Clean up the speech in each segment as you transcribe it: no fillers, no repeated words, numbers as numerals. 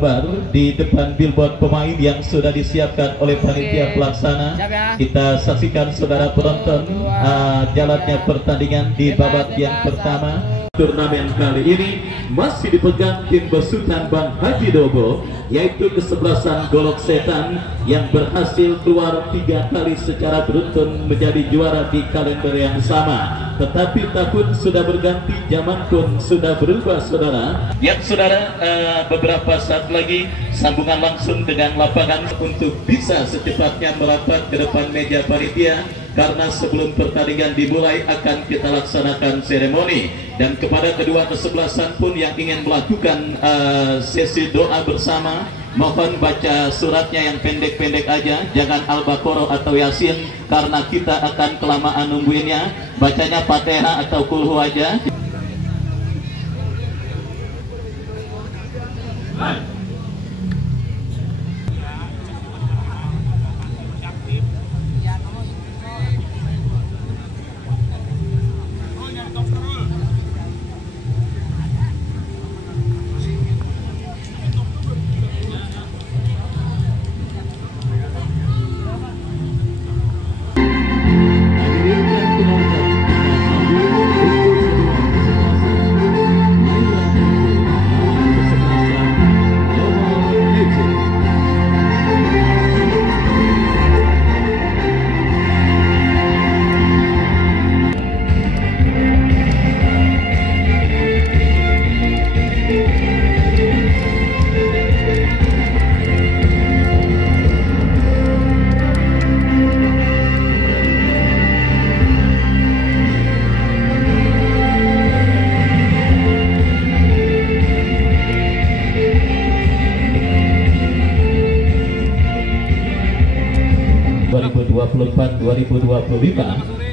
Baru di depan billboard pemain yang sudah disiapkan oleh panitia pelaksana. Kita saksikan saudara penonton jalannya pertandingan di babak yang pertama. Turnamen kali ini masih dipegang tim besutan Bang Haji Dogo, yaitu kesebelasan Golok Setan yang berhasil keluar 3 kali secara beruntun menjadi juara di kalender yang sama. Tetapi tahun sudah berganti, zaman pun sudah berubah saudara. Yang saudara beberapa saat lagi sambungan langsung dengan lapangan untuk bisa secepatnya merapat ke depan meja panitia, karena sebelum pertandingan dimulai akan kita laksanakan seremoni. Dan kepada kedua kesebelasan pun yang ingin melakukan sesi doa bersama, mohon baca suratnya yang pendek-pendek aja, jangan Al-Baqarah atau Yasin, karena kita akan kelamaan nungguinnya. Bacanya Fatihah atau Kulhu aja.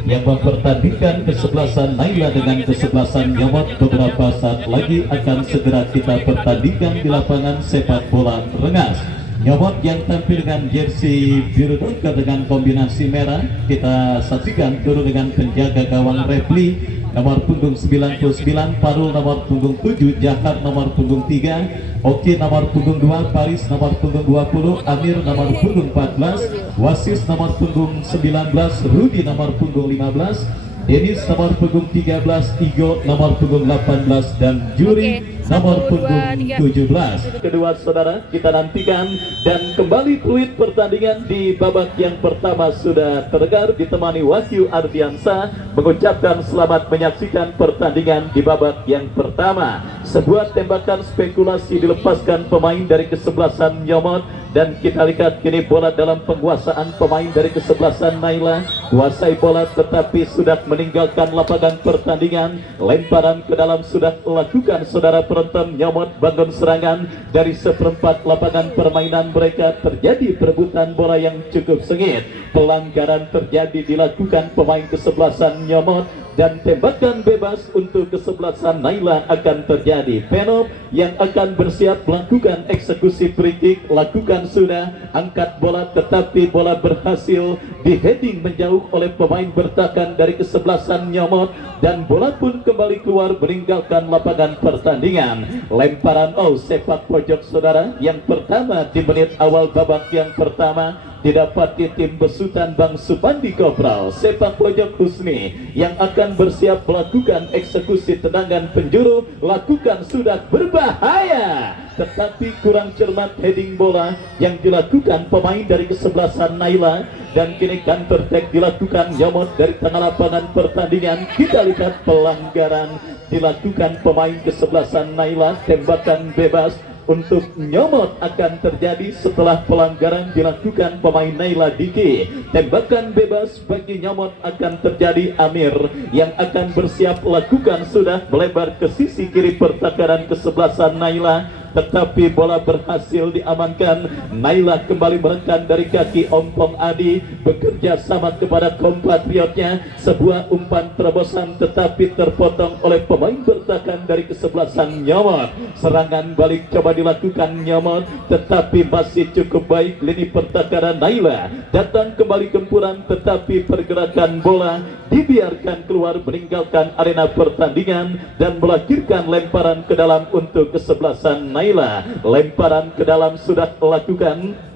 yang mempertandingkan kesebelasan Naila dengan kesebelasan Nyomot beberapa saat lagi akan segera kita pertandingkan di lapangan sepak bola Rengas. Nyomot yang tampil dengan jersey biru doker dengan kombinasi merah, kita saksikan turun dengan penjaga gawang Repli nomor punggung 99, Parul nomor punggung 7, Jakar nomor punggung 3, Oki nomor punggung 2, Paris nomor punggung 20, Amir nomor punggung 14, Wasis nomor punggung 19, Rudi nomor punggung 15, Denis nomor punggung 13, Igo nomor punggung 18, dan Juri nomor punggung 17. Kedua saudara kita nantikan, dan kembali fluid pertandingan di babak yang pertama sudah terdengar ditemani Wahyu Ardiansa mengucapkan selamat menyaksikan pertandingan di babak yang pertama. Sebuah tembakan spekulasi dilepaskan pemain dari kesebelasan Nyomot, dan kita lihat kini bola dalam penguasaan pemain dari kesebelasan Naila. Kuasai bola tetapi sudah meninggalkan lapangan pertandingan. Lemparan ke dalam sudah lakukan saudara penonton. Nyomot bangun serangan dari seperempat lapangan permainan mereka. Terjadi perebutan bola yang cukup sengit. Pelanggaran terjadi dilakukan pemain kesebelasan Nyomot, dan tembakan bebas untuk kesebelasan Naila akan terjadi. Penop yang akan bersiap melakukan eksekusi free kick, lakukan sudah, angkat bola tetapi bola berhasil di heading menjauh oleh pemain bertahan dari kesebelasan Nyomot, dan bola pun kembali keluar meninggalkan lapangan pertandingan. Lemparan sepak pojok saudara yang pertama di menit awal babak yang pertama didapati tim besutan Bang Supandi Kopral. Sepak pojok Husni yang akan bersiap melakukan eksekusi tendangan penjuru, lakukan sudah berbahaya tetapi kurang cermat heading bola yang dilakukan pemain dari kesebelasan Naila, dan kini counter attack dilakukan Nyomot dari tengah lapangan pertandingan. Kita lihat pelanggaran dilakukan pemain kesebelasan Naila. Tembakan bebas untuk Nyomot akan terjadi setelah pelanggaran dilakukan pemain Naila Diki. Tembakan bebas bagi Nyomot akan terjadi. Amir yang akan bersiap lakukan sudah melebar ke sisi kiri pertahanan kesebelasan Naila, tetapi bola berhasil diamankan. Naila kembali menekan dari kaki Ompong Adi, bekerja sama kepada kompatriotnya. Sebuah umpan terobosan tetapi terpotong oleh pemain bertahan dari kesebelasan Nyomot. Serangan balik coba dilakukan Nyomot, tetapi masih cukup baik lini pertahanan Naila. Datang kembali gempuran tetapi pergerakan bola dibiarkan keluar meninggalkan arena pertandingan dan melahirkan lemparan ke dalam untuk kesebelasan Naila. Lemparan ke dalam sudah lakukan.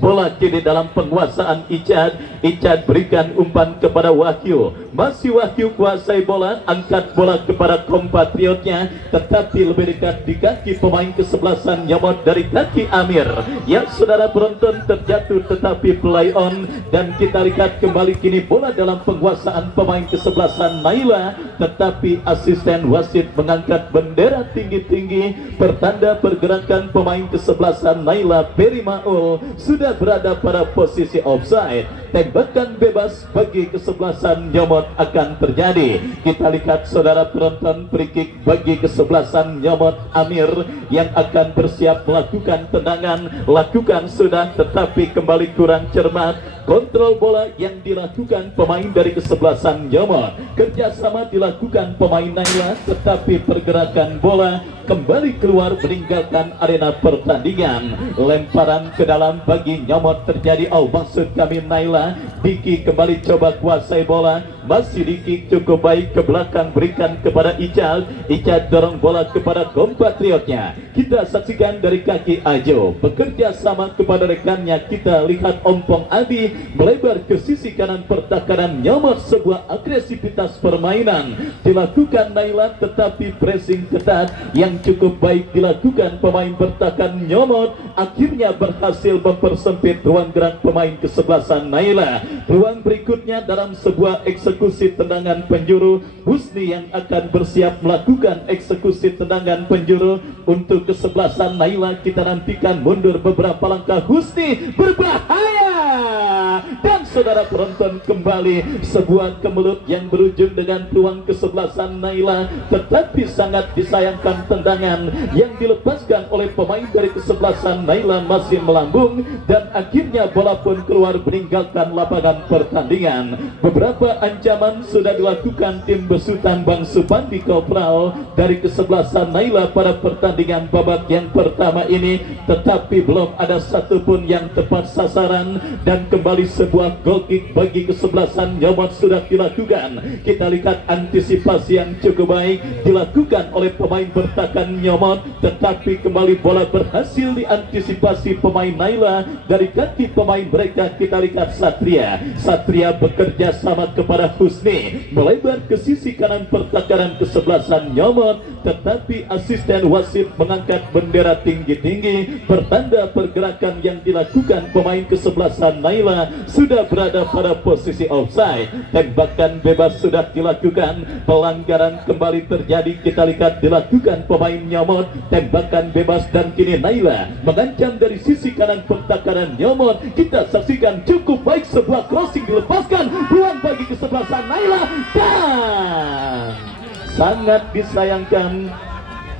Bola kini dalam penguasaan Ijad. Ijad berikan umpan kepada Wahyu. Masih Wahyu kuasai bola, angkat bola kepada kompatriotnya, tetapi lebih dekat di kaki pemain kesebelasan Nyomot dari kaki Amir. Ya saudara penonton, terjatuh tetapi play on, dan kita lihat kembali kini bola dalam penguasaan pemain kesebelasan Naila, tetapi asisten wasit mengangkat bendera tinggi-tinggi pertanda pergerakan pemain kesebelasan Naila Peri Maul sudah berada pada posisi offside. Tembakan bebas bagi kesebelasan Nyomot akan terjadi. Kita lihat saudara penonton, free kick bagi kesebelasan Nyomot Amir yang akan bersiap melakukan tendangan. Lakukan sudah, tetapi kembali kurang cermat. Kontrol bola yang dilakukan pemain dari kesebelasan Nyomot. Kerjasama dilakukan pemain Naila, tetapi pergerakan bola kembali keluar meninggalkan arena pertandingan. Lemparan ke dalam bagi Nyomot terjadi. Oh, maksud kami Naila. Diki kembali coba kuasai bola. Masih Diki cukup baik ke belakang, berikan kepada Ijad. Ijad dorong bola kepada kompatriotnya. Kita saksikan dari kaki Ajo bekerja sama kepada rekannya. Kita lihat Ompong Adi melebar ke sisi kanan pertahanan Nyomot. Sebuah agresivitas permainan dilakukan Naila, tetapi pressing ketat yang cukup baik dilakukan pemain bertahan Nyomot akhirnya berhasil mempersempit ruang gerak pemain kesebelasan Naila. Ruang berikutnya dalam sebuah eksekusi tendangan penjuru, Husni yang akan bersiap melakukan eksekusi tendangan penjuru untuk kesebelasan Naila. Kita nantikan mundur beberapa langkah, Husni berbahaya, dan saudara penonton kembali sebuah kemelut yang berujung dengan peluang kesebelasan Naila, tetapi sangat disayangkan tendangan yang dilepaskan oleh pemain dari kesebelasan Naila masih melambung, dan akhirnya bola pun keluar meninggalkan lapangan pertandingan. Beberapa ancaman sudah dilakukan tim besutan Bang Supandi Kopral dari kesebelasan Naila pada pertandingan babak yang pertama ini, tetapi belum ada satupun yang tepat sasaran, dan kembali sebuah goal kick bagi kesebelasan Nyomot sudah dilakukan. Kita lihat antisipasi yang cukup baik dilakukan oleh pemain bertahan Nyomot, tetapi kembali bola berhasil diantisipasi pemain Naila dari kaki pemain mereka. Kita lihat Satria bekerja sama kepada Husni, melebar ke sisi kanan pertahanan kesebelasan Nyomot, tetapi asisten wasit mengangkat bendera tinggi-tinggi pertanda pergerakan yang dilakukan pemain kesebelasan Naila sudah berada pada posisi offside. Tembakan bebas sudah dilakukan, pelanggaran kembali terjadi. Kita lihat dilakukan pemain Nyomot, tembakan bebas, dan kini Naila mengancam dari sisi kanan pertahanan Nyomot. Kita saksikan cukup baik sebuah crossing dilepaskan, peluang bagi kesebelasan Naila, dan sangat disayangkan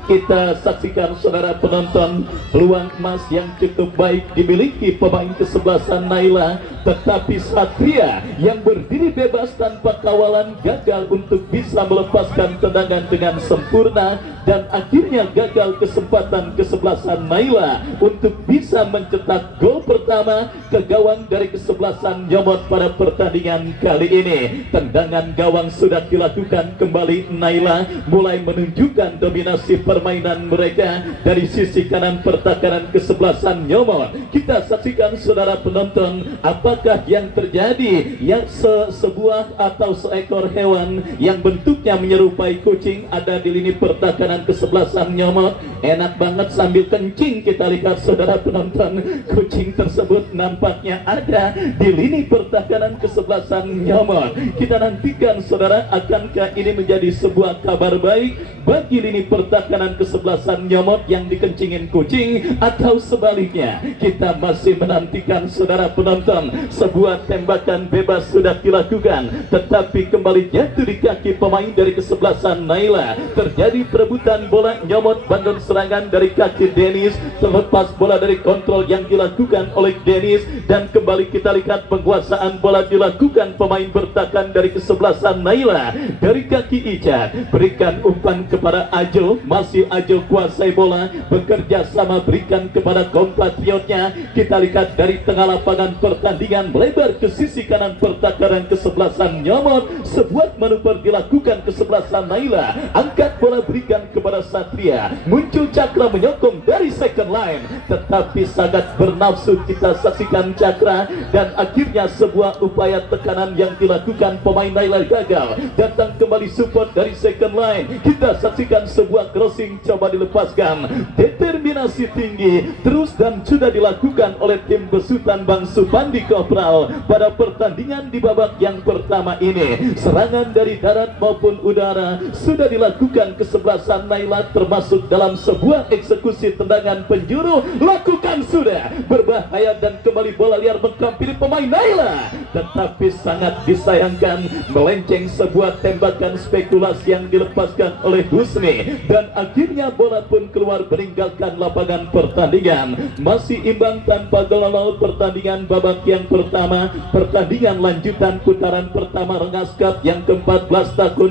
kita saksikan saudara penonton, peluang emas yang cukup baik dimiliki pemain kesebelasan Naila, tetapi Satria yang berdiri bebas tanpa kawalan gagal untuk bisa melepaskan tendangan dengan sempurna, dan akhirnya gagal kesempatan kesebelasan Naila untuk bisa mencetak gol pertama ke gawang dari kesebelasan Nyomot pada pertandingan kali ini. Tendangan gawang sudah dilakukan kembali. Naila mulai menunjukkan dominasi permainan mereka dari sisi kanan pertahanan kesebelasan Nyomot. Kita saksikan saudara penonton, apakah yang terjadi. Yang sebuah atau seekor hewan yang bentuknya menyerupai kucing ada di lini pertahanan kesebelasan Nyomot. Enak banget sambil kencing. Kita lihat saudara penonton, kucing tersebut nampaknya ada di lini pertahanan kesebelasan Nyomot. Kita nantikan saudara, akankah ini menjadi sebuah kabar baik bagi lini pertahanan kesebelasan Nyomot yang dikencingin kucing, atau sebaliknya. Kita masih menantikan saudara penonton. Sebuah tembakan bebas sudah dilakukan, tetapi kembali jatuh di kaki pemain dari kesebelasan Naila. Terjadi perebutan bola. Nyomot bandul serangan dari kaki Dennis, terlepas bola dari kontrol yang dilakukan oleh Dennis, dan kembali kita lihat penguasaan bola dilakukan pemain bertahan dari kesebelasan Naila dari kaki Ijad. Berikan umpan kepada Ajo, masih Ajo kuasai bola, bekerja sama berikan kepada kompatriotnya. Kita lihat dari tengah lapangan pertandingan melebar ke sisi kanan pertahanan kesebelasan Nyomot. Sebuah manuver dilakukan kesebelasan Naila, angkat bola berikan kepada Satria. Muncul Cakra menyokong dari second line, tetapi sangat bernafsu kita saksikan Cakra, dan akhirnya sebuah upaya tekanan yang dilakukan pemain Naila gagal. Datang kembali support dari second line, kita saksikan sebuah crossing coba dilepaskan. Determinasi tinggi terus dan sudah dilakukan oleh tim besutan Bang Supandi Kopral pada pertandingan di babak yang pertama ini. Serangan dari darat maupun udara sudah dilakukan kesebelasan Naila, termasuk dalam sebuah eksekusi tendangan penjuru. Lakukan sudah berbahaya dan kembali bola liar menghampiri pemain Naila, tetapi sangat disayangkan melenceng sebuah tembakan spekulasi yang dilepaskan oleh Husni, dan akhirnya bola pun keluar meninggalkan lapangan pertandingan. Masih imbang tanpa gol pertandingan babak yang pertama, pertandingan lanjutan putaran pertama Rengas Cup yang ke-14 tahun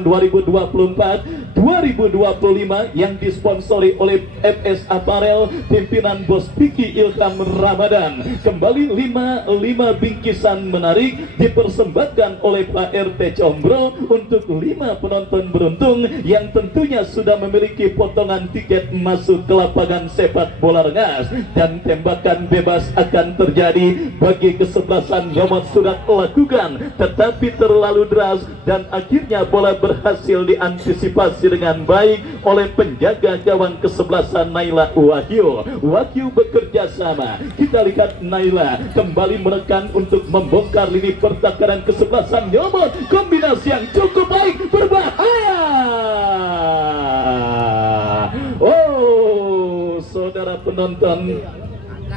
2024-2025 yang disponsori oleh FS Apparel pimpinan Bos Piki Ilham Ramadan. Kembali 5 bingkisan menarik dipersembahkan oleh Pak RT Combro untuk 5 penonton beruntung yang tentunya sudah memiliki potongan tiket masuk ke lapangan sepak bola Rengas, dan tembakan bebas akan terjadi bagi kesebelasan Nyomot sudah lakukan, tetapi terlalu deras dan akhirnya bola berhasil diantisipasi dengan baik oleh penjaga gawang kesebelasan Naila Wahyu. Wahyu bekerja sama, kita lihat Naila kembali menekan untuk membongkar lini pertahanan kesebelasan Nyomot. Kombinasi yang cukup baik, berbahaya. Oh, saudara penonton,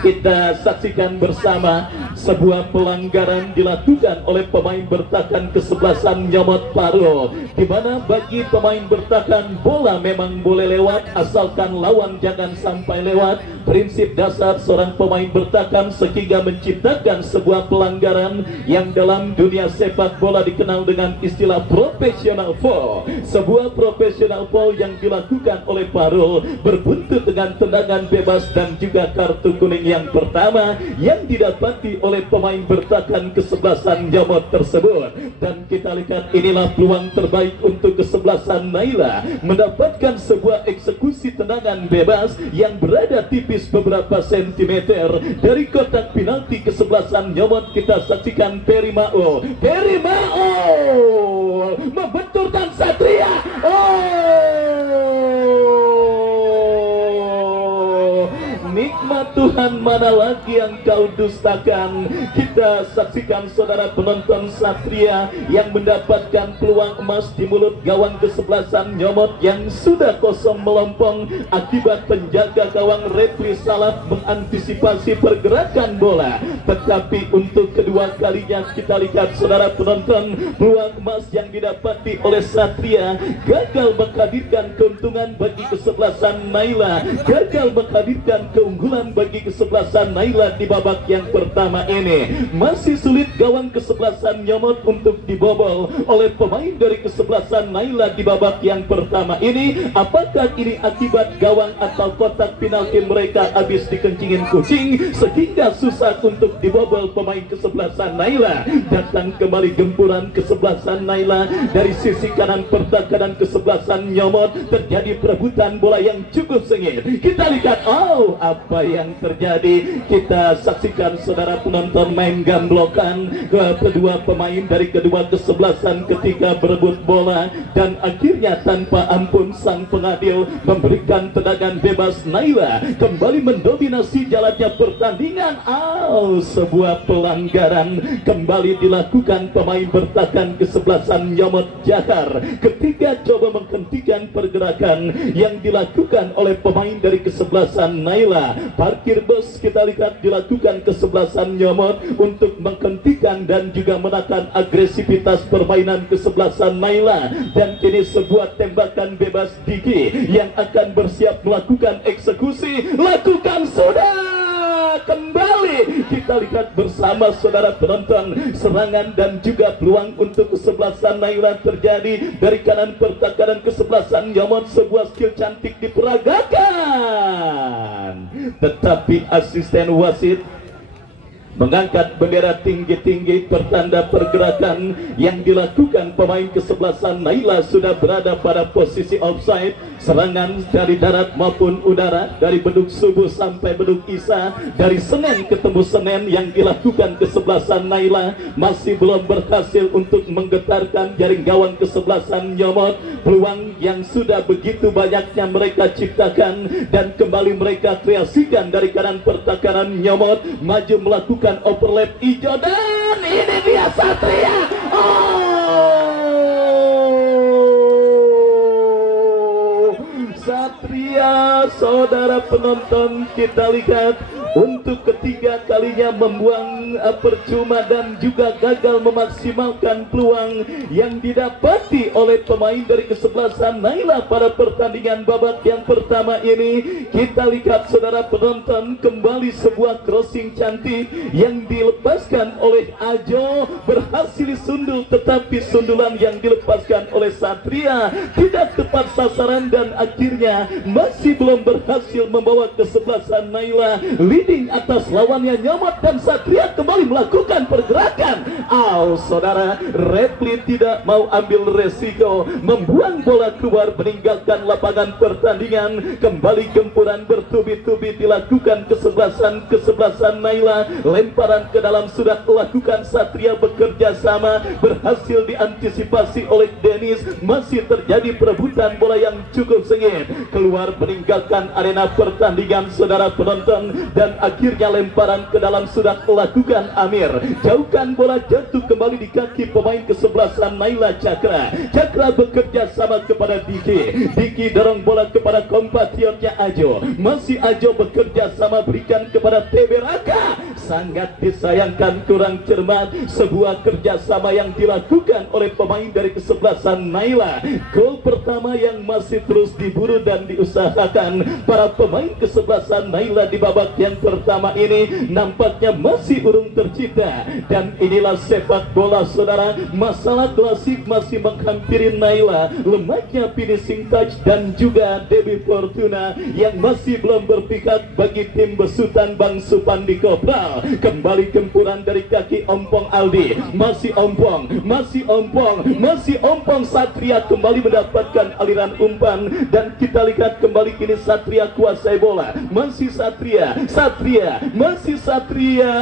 kita saksikan bersama sebuah pelanggaran dilakukan oleh pemain bertahan kesebelasan Nyomot Paro, di mana bagi pemain bertahan bola memang boleh lewat asalkan lawan jangan sampai lewat. Prinsip dasar seorang pemain bertahan sehingga menciptakan sebuah pelanggaran yang dalam dunia sepak bola dikenal dengan istilah professional foul. Sebuah professional foul yang dilakukan oleh Paro berbuntut dengan tendangan bebas dan juga kartu kuning yang pertama yang didapati oleh pemain bertahan kesebelasan Nyomot tersebut. Dan kita lihat inilah peluang terbaik untuk kesebelasan Naila mendapatkan sebuah eksekusi tendangan bebas yang berada tipis beberapa sentimeter dari kotak penalti kesebelasan Nyomot. Kita saksikan Perimao membenturkan Satria. Nikmat Tuhan, mana lagi yang kau dustakan. Kita saksikan saudara penonton Satria yang mendapatkan peluang emas di mulut gawang kesebelasan Nyomot yang sudah kosong melompong akibat penjaga gawang Repli salah mengantisipasi pergerakan bola. Tetapi untuk kedua kalinya kita lihat saudara penonton, peluang emas yang didapati oleh Satria gagal menghadirkan keuntungan bagi kesebelasan Naila, gagal menghadirkan keunggulan bagi kesebelasan Naila di babak yang pertama ini. Masih sulit gawang kesebelasan Nyomot untuk dibobol oleh pemain dari kesebelasan Naila di babak yang pertama ini. Apakah ini akibat gawang atau kotak penalti mereka habis dikencingin kucing sehingga susah untuk dibobol pemain kesebelasan Naila? Datang kembali gempuran kesebelasan Naila dari sisi kanan pertahanan kesebelasan Nyomot. Terjadi perebutan bola yang cukup sengit. Kita lihat apa yang terjadi. Kita saksikan saudara penonton main gamblokan kedua pemain dari kedua kesebelasan ketika berebut bola, dan akhirnya tanpa ampun sang pengadil memberikan tendangan bebas. Naila kembali mendominasi jalannya pertandingan. Sebuah pelanggaran kembali dilakukan pemain bertahan kesebelasan Nyomot Jakar ketika coba menghentikan pergerakan yang dilakukan oleh pemain dari kesebelasan Naila. Parkir bus kita lihat dilakukan kesebelasan Nyomot untuk menghentikan dan juga menekan agresivitas permainan kesebelasan Naila. Dan kini sebuah tembakan bebas Diki yang akan bersiap melakukan eksekusi. Lakukan sudah. Kembali kita lihat bersama saudara penonton, serangan dan juga peluang untuk kesebelasan Naila terjadi dari kanan pertahanan kesebelasan Nyomot. Sebuah skill cantik diperagakan, tetapi asisten wasit mengangkat bendera tinggi-tinggi pertanda pergerakan yang dilakukan pemain kesebelasan Naila sudah berada pada posisi offside. Serangan dari darat maupun udara, dari beduk subuh sampai beduk isya, dari Senen ketemu Senen yang dilakukan kesebelasan Naila masih belum berhasil untuk menggetarkan jaring gawang kesebelasan Nyomot. Peluang yang sudah begitu banyaknya mereka ciptakan dan kembali mereka kreasikan dari kanan pertahanan Nyomot, maju melakukan overlap hijau dan ini dia Satria. Satria, saudara penonton, kita lihat untuk ketiga kalinya membuang percuma dan juga gagal memaksimalkan peluang yang didapati oleh pemain dari kesebelasan Naila pada pertandingan babak yang pertama ini. Kita lihat saudara penonton, kembali sebuah crossing cantik yang dilepaskan oleh Ajo, berhasil disundul, tetapi sundulan yang dilepaskan oleh Satria tidak tepat sasaran dan akhirnya masih belum berhasil membawa kesebelasan Naila leading atas lawannya Nyomot, dan Satria kembali melakukan pergerakan. Saudara, Repli tidak mau ambil resiko, membuang bola keluar meninggalkan lapangan pertandingan. Kembali gempuran bertubi-tubi dilakukan kesebelasan Naila, lemparan ke dalam sudah dilakukan Satria bekerja sama, berhasil diantisipasi oleh Dennis. Masih terjadi perebutan bola yang cukup sengit, keluar meninggalkan arena pertandingan saudara penonton, dan akhirnya lemparan ke dalam sudah dilakukan Amir. Jauhkan bola, jatuh kembali di kaki pemain kesebelasan Naila Cakra. Cakra bekerja sama kepada Diki. Diki dorong bola kepada kompatriotnya Ajo. Masih Ajo bekerja sama berikan kepada TB Raka. Sangat disayangkan kurang cermat sebuah kerjasama yang dilakukan oleh pemain dari kesebelasan Naila. Gol pertama yang masih terus diburu dan diusahakan para pemain kesebelasan Naila di babak yang pertama ini nampaknya masih urung tercipta. Dan inilah sepak bola saudara, masalah klasik masih menghampiri Naila, lemahnya finishing touch dan juga Debbie Fortuna yang masih belum berpihak bagi tim besutan Bang Supandi Kopral. Kembali gempuran dari kaki Ompong Aldi, masih Ompong, Satria kembali mendapatkan aliran umpan, dan kita lihat kembali kini Satria kuasai bola. Masih Satria, masih Satria.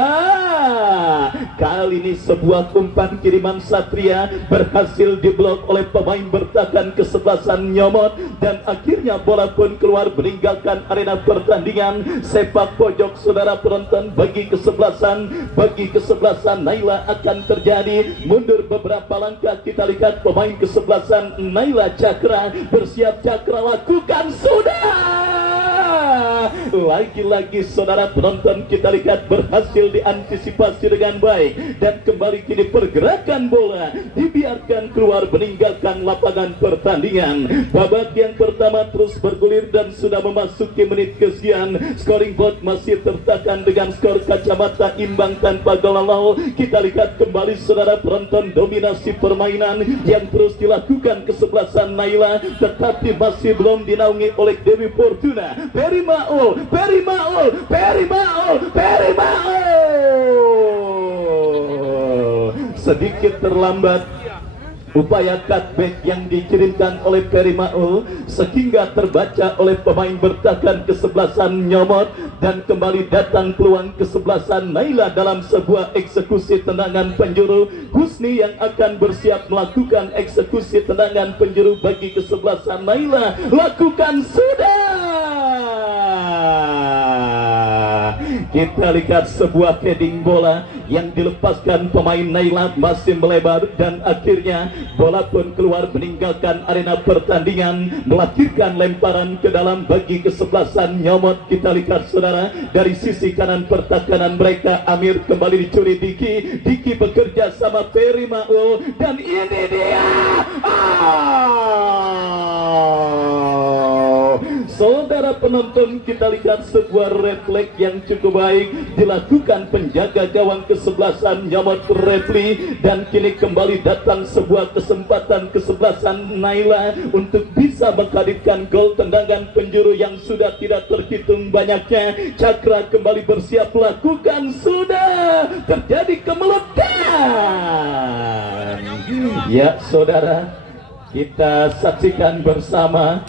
Kali ini sebuah umpan kiriman Satria berhasil diblok oleh pemain bertahan kesebelasan Nyomot, dan akhirnya bola pun keluar meninggalkan arena pertandingan. Sepak pojok saudara penonton bagi kesebelasan Naila akan terjadi. Mundur beberapa langkah, kita lihat pemain kesebelasan Naila Cakra bersiap. Cakra lakukan sudah. Lagi-lagi saudara penonton, kita lihat berhasil diantisipasi dengan baik, dan kembali kini pergerakan bola dibiarkan keluar meninggalkan lapangan pertandingan. Babak yang pertama terus bergulir dan sudah memasuki menit kesekian. Scoring board masih tertekan dengan skor kacamata imbang tanpa gol. Kita lihat kembali saudara penonton, dominasi permainan yang terus dilakukan kesebelasan Naila, tetapi masih belum dinaungi oleh Dewi Fortuna. Peri Maul sedikit terlambat upaya cutback yang dikirimkan oleh Peri Maul, sehingga terbaca oleh pemain bertahan kesebelasan Nyomot, dan kembali datang peluang kesebelasan Naila dalam sebuah eksekusi tendangan penjuru. Husni yang akan bersiap melakukan eksekusi tendangan penjuru bagi kesebelasan Naila. Lakukan sudah. Kita lihat sebuah heading bola yang dilepaskan pemain Naila masih melebar, dan akhirnya bola pun keluar meninggalkan arena pertandingan, melahirkan lemparan ke dalam bagi kesebelasan Nyomot. Kita lihat saudara, dari sisi kanan pertahanan mereka, Amir kembali dicuri Diki bekerja sama Peri Maul, dan ini dia Saudara penonton, kita lihat sebuah refleks yang cukup baik dilakukan penjaga gawang kesebelasan Nyomot Repli, dan kini kembali datang sebuah kesempatan kesebelasan Naila untuk bisa menghadirkan gol tendangan penjuru yang sudah tidak terhitung banyaknya. Cakra kembali bersiap lakukan, sudah terjadi kemelutan. Ya saudara, kita saksikan bersama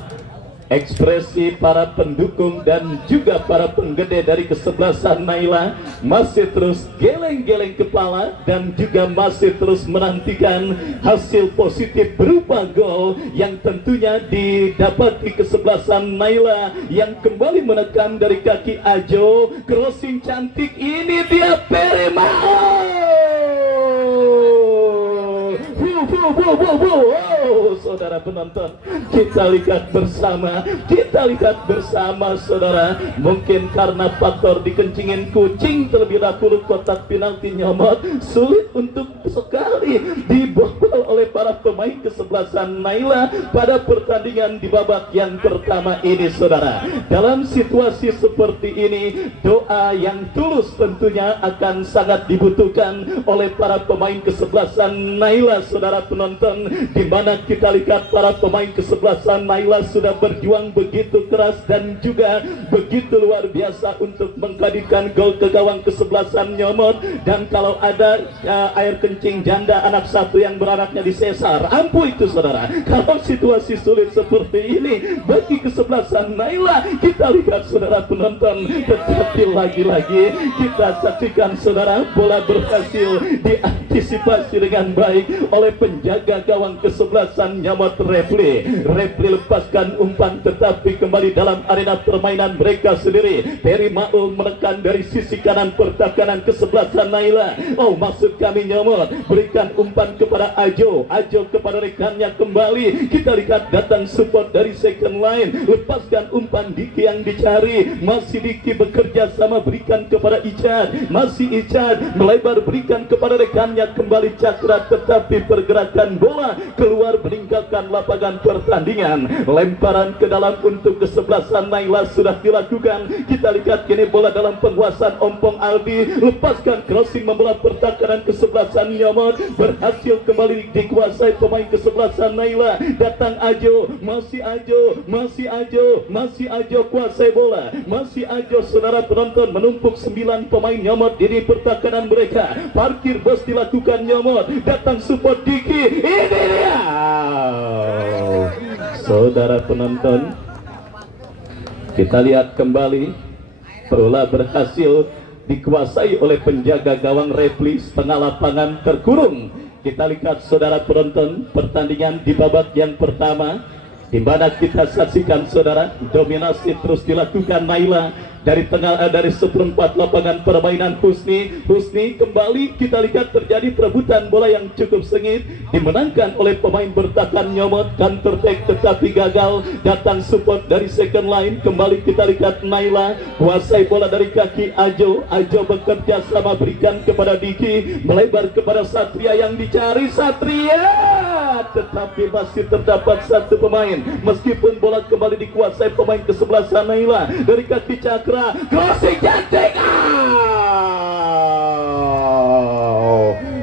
ekspresi para pendukung dan juga para penggede dari kesebelasan Naila masih terus geleng-geleng kepala dan juga masih terus menantikan hasil positif berupa gol yang tentunya didapati kesebelasan Naila yang kembali menekan dari kaki Ajo. Crossing cantik, ini dia Perimao. Saudara penonton, kita lihat bersama saudara. Mungkin karena faktor dikencingin kucing terlebih dahulu, kotak penalti Nyomot sulit untuk sekali dibobol oleh para pemain kesebelasan Naila pada pertandingan di babak yang pertama ini saudara. Dalam situasi seperti ini, doa yang tulus tentunya akan sangat dibutuhkan oleh para pemain kesebelasan Naila saudara penonton, di mana kita lihat para pemain kesebelasan Naila sudah berjuang begitu keras dan juga begitu luar biasa untuk menghadirkan gol ke gawang kesebelasan Nyomot. Dan kalau ada air kencing janda anak satu yang beranaknya disesar, ampuh itu saudara. Kalau situasi sulit seperti ini bagi kesebelasan Naila, kita lihat saudara penonton, tetapi lagi-lagi kita saksikan saudara, bola berhasil diantisipasi dengan baik oleh penjaga gawang kesebelasan Nyomot Repli. Repli lepaskan umpan tetapi kembali dalam arena permainan mereka sendiri. Perimao menekan dari sisi kanan pertahanan kesebelasan Naila. Oh, maksud kami Nyomot berikan umpan kepada Ajo. Ajo kepada rekannya kembali. Kita lihat datang support dari second line. Lepaskan umpan Diki yang dicari. Masih Diki bekerja sama berikan kepada Ichad. Masih Ichad melebar berikan kepada rekannya kembali Cakra, tetapi pergerakan bola keluar meninggalkan lapangan pertandingan. Lemparan ke dalam untuk kesebelasan Naila sudah dilakukan. Kita lihat kini bola dalam penguasaan Ompong Aldi. Lepaskan crossing membelah pertahanan kesebelasan Nyomot. Berhasil kembali dikuasai pemain kesebelasan Naila. Datang Ajo, masih Ajo, masih Ajo, masih Ajo kuasai bola. Masih Ajo saudara penonton, menumpuk 9 pemain Nyomot di pertahanan mereka. Parkir bus dilakukan Nyomot. Datang support Diki. Ini dia. Saudara penonton, kita lihat kembali bola berhasil dikuasai oleh penjaga gawang Repli, setengah lapangan terkurung. Kita lihat saudara penonton, pertandingan di babak yang pertama, di mana kita saksikan saudara, dominasi terus dilakukan Naila dari tengah, dari seperempat lapangan permainan Husni kembali. Kita lihat terjadi perebutan bola yang cukup sengit, dimenangkan oleh pemain bertahan Nyomot. Counter attack tetapi gagal. Datang support dari second line. Kembali kita lihat Naila kuasai bola dari kaki Ajo. Ajo bekerja sama berikan kepada Diki, melebar kepada Satria yang dicari Satria, tetapi masih terdapat satu pemain. Meskipun bola kembali dikuasai pemain kesebelasan Naila dari kaki Cakra. Crossing cantik.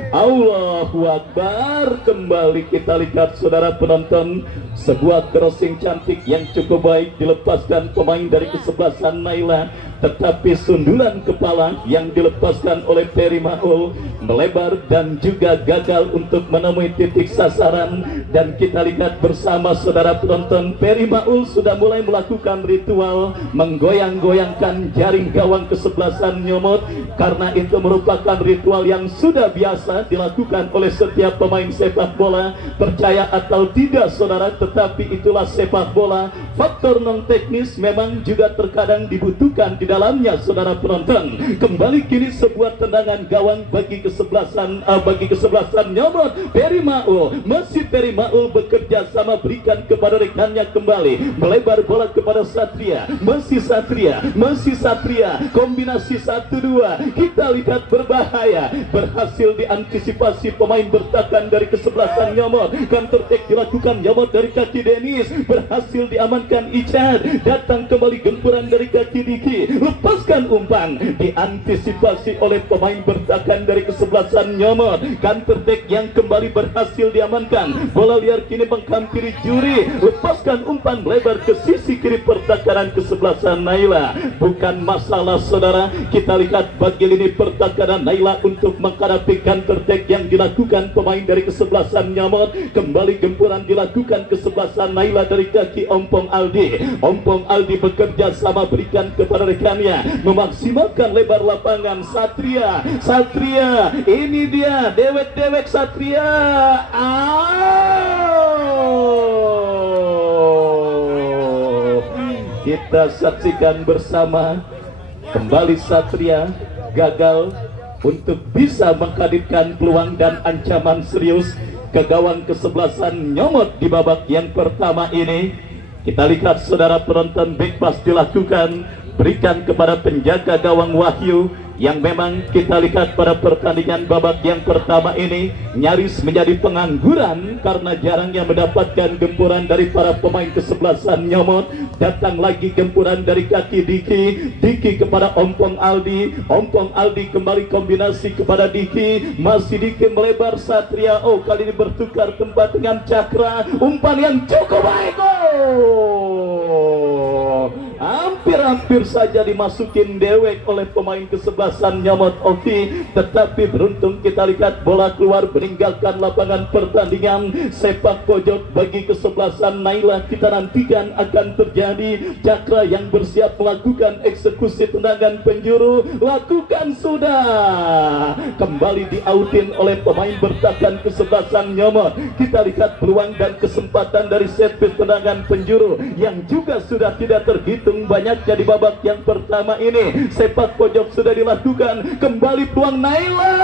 Allahu Akbar. Kembali kita lihat saudara penonton, sebuah crossing cantik yang cukup baik dilepaskan pemain dari kesebelasan Naila, tetapi sundulan kepala yang dilepaskan oleh Perimao melebar dan juga gagal untuk menemui titik sasaran. Dan kita lihat bersama saudara penonton, Perimao sudah mulai melakukan ritual menggoyang-goyangkan jaring gawang kesebelasan Nyomot, karena itu merupakan ritual yang sudah biasa dilakukan oleh setiap pemain sepak bola. Percaya atau tidak saudara, tetapi itulah sepak bola. Faktor non teknis memang juga terkadang dibutuhkan di dalamnya saudara penonton. Kembali kini sebuah tendangan gawang bagi kesebelasan Nyomot Peri Maul. Masih Peri Maul bekerja sama berikan kepada rekannya kembali, melebar bola kepada Satria. Masih Satria, kombinasi 1-2, kita lihat berbahaya, berhasil diantisipasi pemain bertahan dari kesebelasan Nyomot. Counter attack dilakukan Nyomot dari kaki Denis, berhasil diamankan Icar. Datang kembali gempuran dari kaki Diki, lepaskan umpan, diantisipasi oleh pemain bertahan dari kesebelasan Nyomot. Counter attack yang kembali berhasil diamankan, bola liar kini menghampiri juri, lepaskan umpan melebar ke sisi kiri pertahanan kesebelasan Naila. Bukan masalah saudara, kita lihat bagi lini pertahanan Naila untuk menghadapi counter attack yang dilakukan pemain dari kesebelasan Nyomot. Kembali gempuran dilakukan kesebelasan Naila dari kaki Ompong Aldi. Ompong Aldi bekerja sama berikan kepada rekannya, memaksimalkan lebar lapangan. Satria, ini dia dewek Satria. Kita saksikan bersama, kembali Satria gagal untuk bisa menghadirkan peluang dan ancaman serius ke gawang kesebelasan Nyomot di babak yang pertama ini. Kita lihat saudara penonton, back pass dilakukan, berikan kepada penjaga gawang Wahyu, yang memang kita lihat pada pertandingan babak yang pertama ini nyaris menjadi pengangguran karena jarangnya mendapatkan gempuran dari para pemain kesebelasan Nyomot. Datang lagi gempuran dari kaki Diki kepada Ompong Aldi. Ompong Aldi kembali kombinasi kepada Diki, masih Diki melebar. Satria kali ini bertukar tempat dengan Cakra, umpan yang cukup baik. Hampir saja dimasukin dewek oleh pemain kesebelasan Nyomot Oki, tetapi beruntung kita lihat bola keluar meninggalkan lapangan pertandingan. Sepak pojok bagi kesebelasan Naila, kita nantikan akan terjadi. Cakra yang bersiap melakukan eksekusi tendangan penjuru, lakukan sudah, kembali diautin oleh pemain bertahan kesebelasan Nyomot. Kita lihat peluang dan kesempatan dari set piece tendangan penjuru yang juga sudah tidak terhitung banyaknya di babak yang pertama ini. Sepak pojok sudah dilakukan, kembali peluang Naila.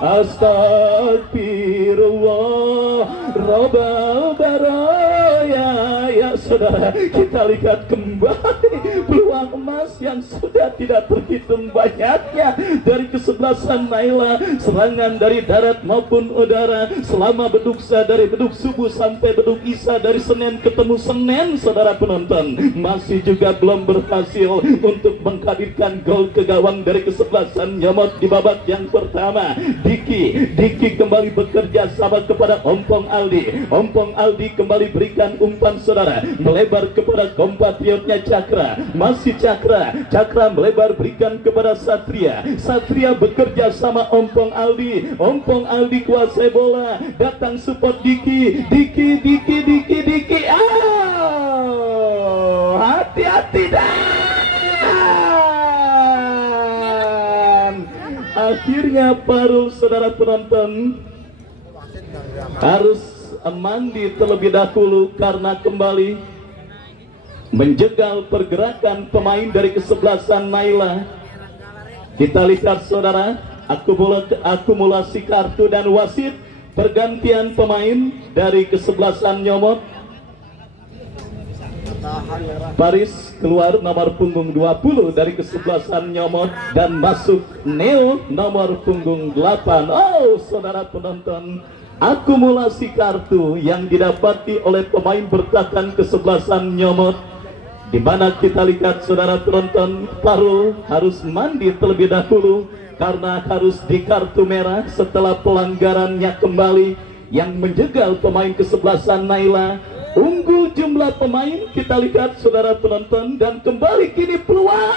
Astagfirullah Rabbal baraya. Ya saudara, kita lihat kembali peluang emas yang sudah tidak terhitung banyaknya dari kesebelasan Naila. Serangan dari darat maupun udara, selama beduksa, dari beduk subuh sampai beduk isya, dari Senin ketemu Senin, saudara penonton, masih juga belum berhasil untuk menghadirkan gol ke gawang dari kesebelasan Nyomot di babak yang pertama. Diki kembali bekerja sama kepada Ompong Aldi. Ompong Aldi kembali berikan umpan saudara, melebar kepada kompatriotnya Cakra. Masih Cakra melebar berikan kepada Satria. Satria bekerja sama Ompong Aldi. Ompong Aldi kuasai bola, datang support Diki. Hati-hati dan akhirnya Parul, saudara penonton, harus mandi terlebih dahulu karena kembali menjegal pergerakan pemain dari kesebelasan Naila. Kita lihat saudara, akumulasi kartu dan wasit, pergantian pemain dari kesebelasan Nyomot. Paris keluar nomor punggung 20 dari kesebelasan Nyomot dan masuk Neo nomor punggung 8. Saudara penonton, akumulasi kartu yang didapati oleh pemain bertahan kesebelasan Nyomot, di mana kita lihat saudara penonton, Parul harus mandi terlebih dahulu karena harus di kartu merah setelah pelanggarannya kembali yang menjegal pemain kesebelasan Naila. Unggul jumlah pemain, kita lihat saudara penonton, dan kembali kini peluang.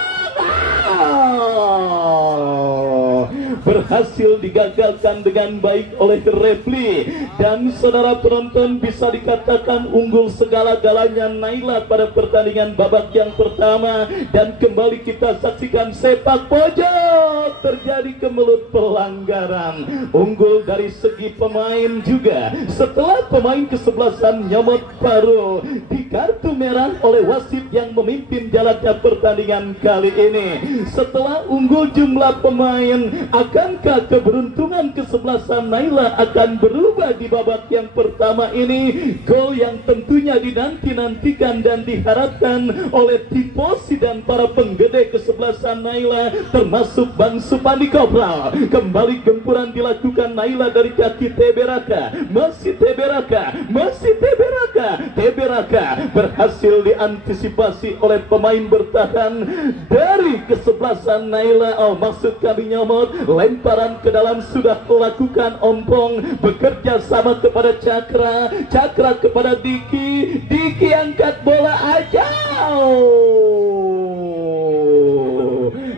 berhasil digagalkan dengan baik oleh Refli. Dan saudara penonton, bisa dikatakan unggul segala-galanya Naila pada pertandingan babak yang pertama. Dan kembali kita saksikan sepak pojok, terjadi kemelut pelanggaran. Unggul dari segi pemain juga setelah pemain kesebelasan Nyomot Paro di kartu merah oleh wasit yang memimpin jalannya pertandingan kali ini. Setelah unggul jumlah pemain, akankah keberuntungan kesebelasan Naila akan berubah di babak yang pertama ini? Gol yang tentunya dinanti-nantikan dan diharapkan oleh tifosi dan para penggede kesebelasan Naila, termasuk Bang Supandi Kopral. Kembali gempuran dilakukan Naila dari kaki Teberaka, masih Teberaka, masih Teberaka. Teberaka berhasil diantisipasi oleh pemain bertahan dari kesebelasan Naila. Oh, maksud kami Nyomot, lemparan ke dalam sudah melakukan ompong, bekerja sama kepada Cakra, Cakra kepada Diki, Diki angkat bola aja.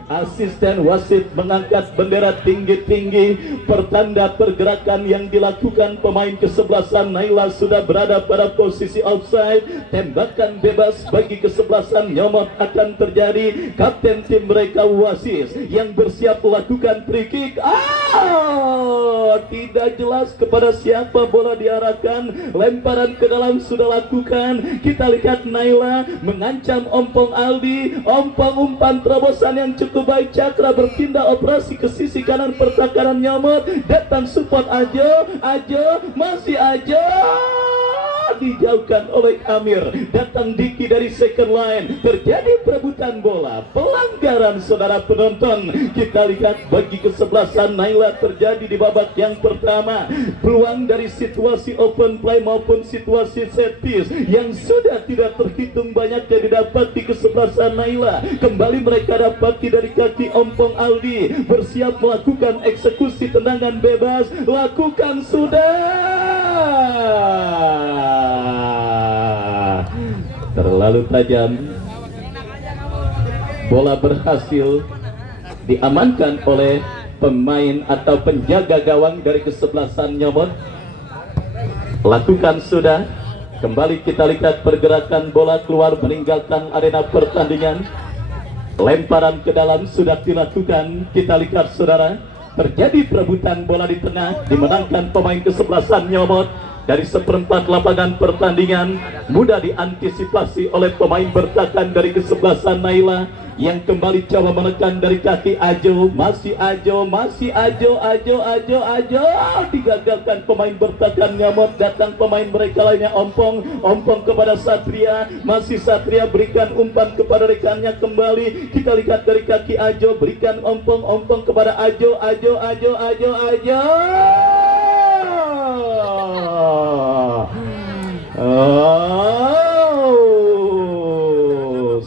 Asisten wasit mengangkat bendera tinggi-tinggi, pertanda pergerakan yang dilakukan pemain kesebelasan Naila sudah berada pada posisi offside. Tembakan bebas bagi kesebelasan Nyomot akan terjadi. Kapten tim mereka Wasis yang bersiap melakukan free kick. Tidak jelas kepada siapa bola diarahkan. Lemparan ke dalam sudah lakukan. Kita lihat Naila mengancam ompong Aldi, ompong umpan terobosan yang cukup baik. Cakra berpindah operasi ke sisi kanan pertahanan Nyomot, datang support Ajo, masih Ajo, dijauhkan oleh Amir. Datang Diki dari second line, terjadi perebutan bola, pelanggaran saudara penonton. Kita lihat bagi kesebelasan Naila terjadi di babak yang pertama. Peluang dari situasi open play maupun situasi set piece yang sudah tidak terhitung banyak yang didapat di kesebelasan Naila. Kembali mereka dapati dari kaki ompong Aldi, bersiap melakukan eksekusi tendangan bebas, lakukan sudah. Terlalu tajam, bola berhasil diamankan oleh pemain atau penjaga gawang dari kesebelasan Nyomot. Lakukan sudah. Kembali kita lihat pergerakan bola keluar meninggalkan arena pertandingan. Lemparan ke dalam sudah dilakukan. Kita lihat saudara, terjadi perebutan bola di tengah, dimenangkan pemain kesebelasan Nyomot. Dari seperempat lapangan pertandingan, mudah diantisipasi oleh pemain bertahan dari kesebelasan Naila yang kembali coba menekan dari kaki Ajo, masih Ajo, masih Ajo, digagalkan pemain bertahan Nyomot. Datang pemain mereka lainnya ompong kepada Satria, masih Satria berikan umpan kepada rekannya. Kembali kita lihat dari kaki Ajo, berikan ompong kepada Ajo.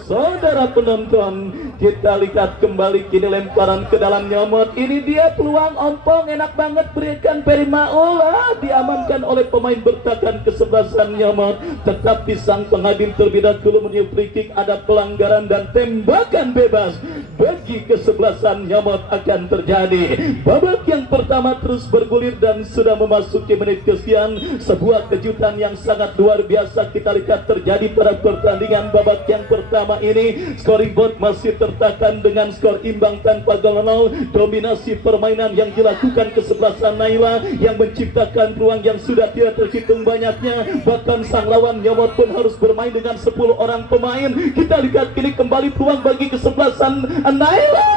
Saudara penonton, kita lihat kembali kini lemparan ke dalam Nyomot. Ini dia peluang ompong, enak banget berikan Perimaul, diamankan oleh pemain bertahan kesebelasan Nyomot. Tetapi sang pengadil terlebih dahulu meniup free kick. Ada pelanggaran dan tembakan bebas bagi kesebelasan Nyomot akan terjadi. Babak yang pertama terus bergulir dan sudah memasuki menit kesekian. Sebuah kejutan yang sangat luar biasa kita lihat terjadi pada pertandingan babak yang pertama ini. Scoring board masih tertekan dengan skor imbang tanpa gol. Dominasi permainan yang dilakukan kesebelasan Naila yang menciptakan peluang yang sudah tidak terhitung banyaknya. Bahkan sang lawan Nyomot pun harus bermain dengan 10 orang pemain. Kita lihat kini kembali peluang bagi kesebelasan Naila.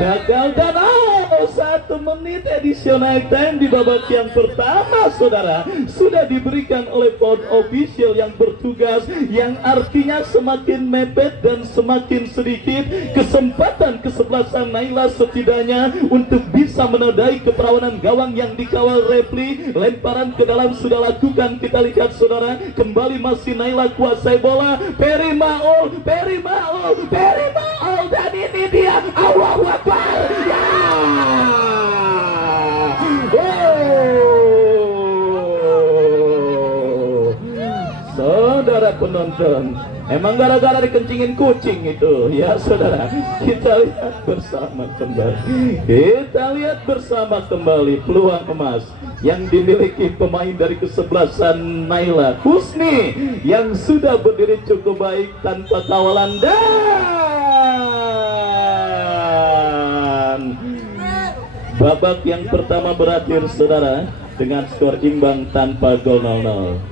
Gagal dan 1 menit additional time di babak yang pertama saudara sudah diberikan oleh board official yang bertugas, yang artinya semakin mepet dan semakin sedikit kesempatan kesebelasan Naila setidaknya untuk bisa menodai keperawanan gawang yang dikawal Refli. Lemparan ke dalam sudah lakukan. Kita lihat saudara, kembali masih Naila kuasai bola. Perimaul, dan ini dia Allahu Akbar. Ya. Saudara para penonton. Emang gara-gara dikencingin kucing itu, ya saudara. Kita lihat bersama kembali. Kita lihat bersama kembali peluang emas yang dimiliki pemain dari kesebelasan Naila Husni yang sudah berdiri cukup baik tanpa kawalan dan babak yang pertama berakhir saudara dengan skor imbang tanpa gol 0-0.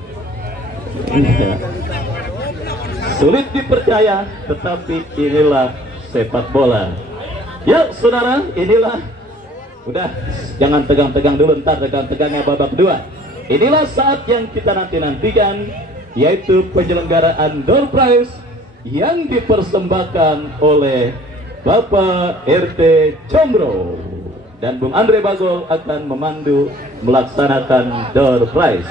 Sulit dipercaya, tetapi inilah sepak bola. Ya saudara, inilah. Udah, jangan tegang-tegang dulu, ntar tegang-tegangnya babak kedua. Inilah saat yang kita nanti-nantikan, yaitu penyelenggaraan door prize yang dipersembahkan oleh Bapak RT Combro. Dan Bung Andre Bagol akan memandu melaksanakan door prize.